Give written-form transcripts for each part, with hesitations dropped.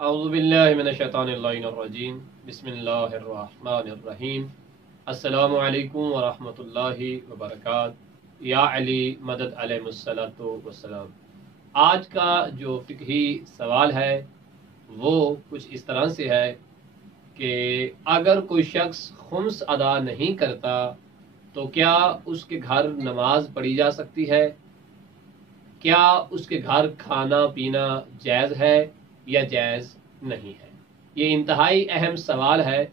अऊज़ुबिल्लाहिमिनश्शैतानिर्रजीम बिस्मिल्लाहिर्रहमानिर्रहीम अस्सलामु अलैकुम वरहमतुल्लाहि वबरकातुहू। या अली मदद अलैहिस्सलातु वस्सलाम। आज का जो फ़िक़ही सवाल है वो कुछ इस तरह से है कि अगर कोई शख्स खुम्स अदा नहीं करता तो क्या उसके घर नमाज पढ़ी जा सकती है? क्या उसके घर खाना पीना जायज़ है या जायज़ नहीं है? ये इंतहाई अहम सवाल है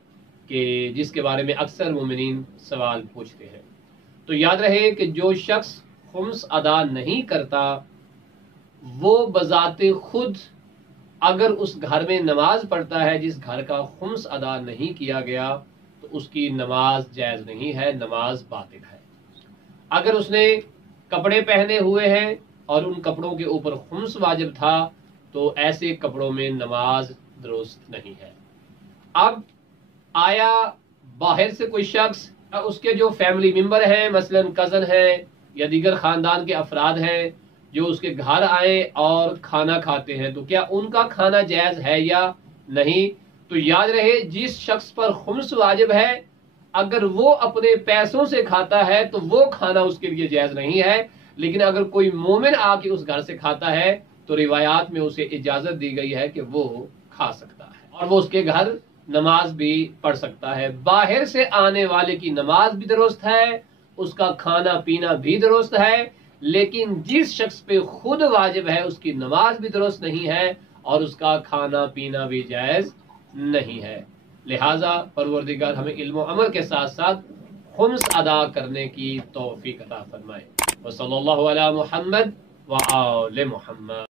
कि जिसके बारे में अक्सर मोमिनीन सवाल पूछते हैं। तो याद रहे कि जो शख्स खुम्स अदा नहीं करता वो बज़ाते खुद अगर उस घर में नमाज पढ़ता है जिस घर का खुम्स अदा नहीं किया गया तो उसकी नमाज जायज़ नहीं है, नमाज बातिल है। अगर उसने कपड़े पहने हुए हैं और उन कपड़ों के ऊपर खुम्स वाजिब था तो ऐसे कपड़ों में नमाज दुरुस्त नहीं है। अब आया बाहर से कोई शख्स, उसके जो फैमिली मेंबर हैं, मसलन कज़न हैं या दीगर ख़ानदान के अफराद हैं जो उसके घर आए और खाना खाते हैं, तो क्या उनका खाना जायज़ है या नहीं? तो याद रहे जिस शख्स पर खुम्स वाजिब है अगर वो अपने पैसों से खाता है तो वो खाना उसके लिए जायज़ नहीं है, लेकिन अगर कोई मोमिन आके उस घर से खाता है तो रिवायात में उसे इजाज़त दी गई है कि वो खा सकता है और वो उसके घर नमाज भी पढ़ सकता है। बाहर से आने वाले की नमाज भी दुरुस्त है, उसका खाना पीना भी दुरुस्त है, लेकिन जिस शख्स पे खुद वाजिब है उसकी नमाज भी दुरुस्त नहीं है और उसका खाना पीना भी जायज़ नहीं है। लिहाजा परवरदिगार हमें इल्म और अमल के साथ साथ खुम्स अदा करने की तौफीक अता फरमाए। व सल्लल्लाहु अला मुहम्मद व आले मुहम्मद।